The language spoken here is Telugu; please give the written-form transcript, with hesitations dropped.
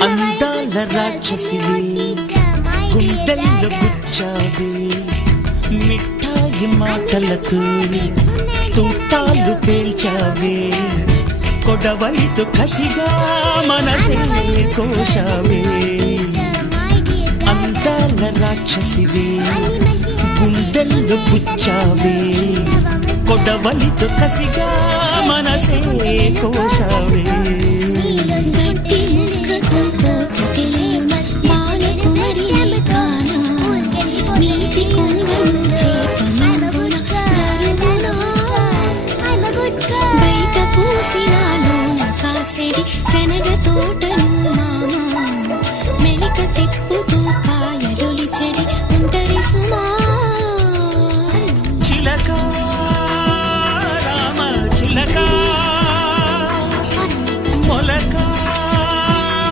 అందాల రాక్షసివే గుండెల్లో గుచ్చావే మిఠాయి మాటలతో తూటాలు పేల్చావే కొడవలితో కసిగా మనసే కోశావే అందాల రాక్షసివే గుండెల్లో గుచ్చావే కొడవలితో కసిగా మనసే కోశావే